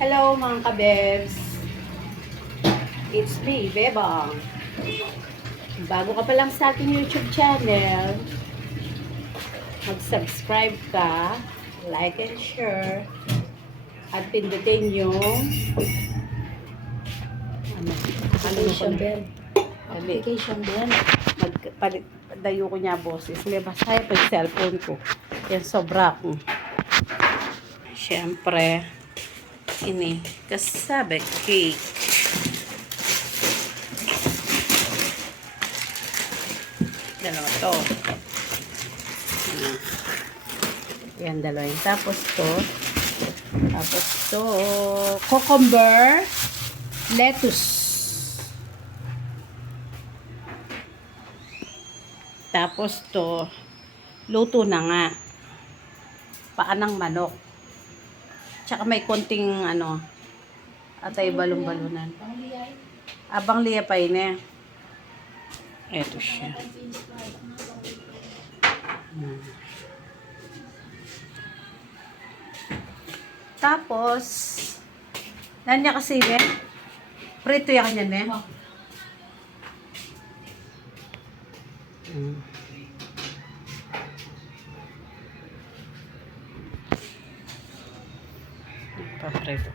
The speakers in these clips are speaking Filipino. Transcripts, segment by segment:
Hello mga kabebs! It's me, Bebang. Bago ka pa lang sa aking YouTube channel, mag-subscribe ka, like and share, at pindutin yung Notification bell. Dali. Notification bell. Dayo ko niya boses. May basaya pa yung cellphone ko. Yan sobra ko. Siyempre, ini kasabi cake. Dalawa to. Yan, dalawa yun. Tapos to, cucumber, lettuce. Tapos to, luto na nga. Paa ng manok. Tsaka may konting atay balon-balunan. Abang liya pa yun eh. Eto siya. Tapos, nanya kasi eh. Prito yan yan eh. Paprito.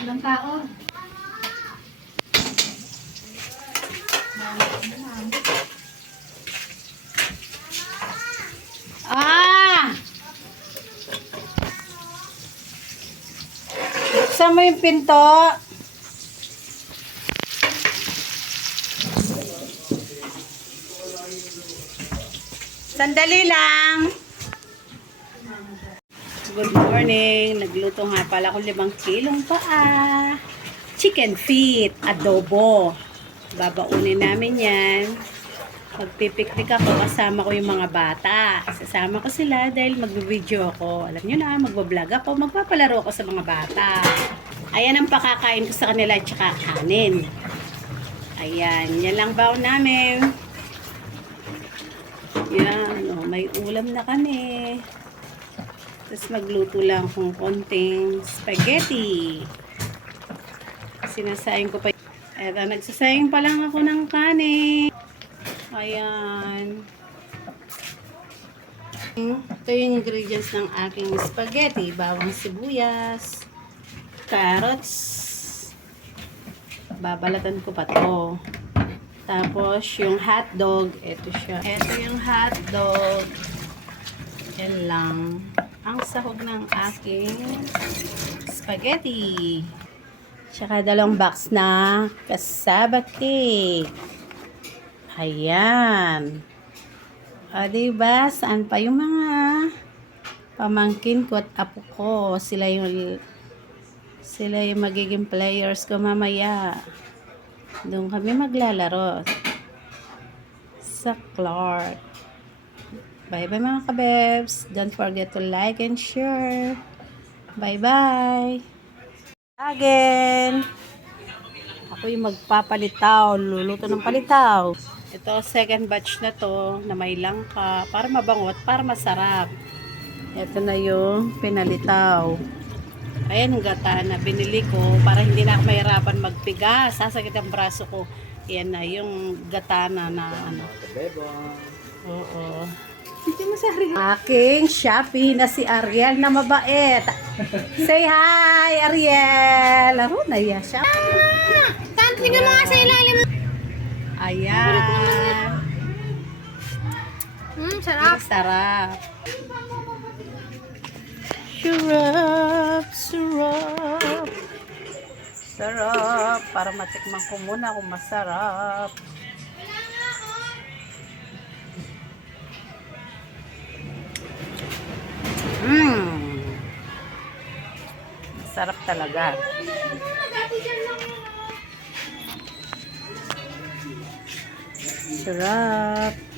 Ilang taon? Buksan mo yung pinto. Sandali lang. Good morning. Nagluto nga pala ako 5 kilong paa. Chicken feet, adobo. Babaunin namin yan. Magpipiknik ako, kasama ko yung mga bata. Sasama ko sila dahil magbe-video ako. Alam nyo na, magbablog ako, magpapalaro ako sa mga bata. Ayan ang pakakain ko sa kanila at saka kanin. Ayan, yan lang baon namin. Yan, may ulam na kami. Tapos magluto lang kung konting spaghetti. Sinasayang ko pa. Eto, nagsasayang pa lang ako ng kanin. Ayan. Ito yung ingredients ng aking spaghetti. Bawang sibuyas, carrots. Babalatan ko pa to. Tapos yung hotdog. Ito siya. Ito yung hotdog. Yan lang. Ang sahog ng aking spaghetti. Tsaka 2 box na cassava cake. Ayan. O, diba? Saan pa yung mga pamangkin ko at apo ko? Sila yung magiging players ko mamaya. Doon kami maglalaro. Sa Clark. Bye-bye mga kabebs. Don't forget to like and share. Bye-bye. Again. Ako yung magpapalitaw. Luluto ng palitaw. Ito, second batch na to, na may langka, para mabango at para masarap. Ito na yung pinalitaw. Ayan, ang gata na binili ko, para hindi na ako mahirapan magpiga. Sasakit ang braso ko. Yan na, yung gata na Oo. Hindi mo si Ariel. Aking Shopee na si Ariel na mabait. Say hi, Ariel. Laro na yan siya. Tingnan mo nga sa ilalim. Ayan. Sarap. Sarap. Syrup, syrup. Sarap. Para matikman ko muna kung masarap. Masarap talaga. Sarap.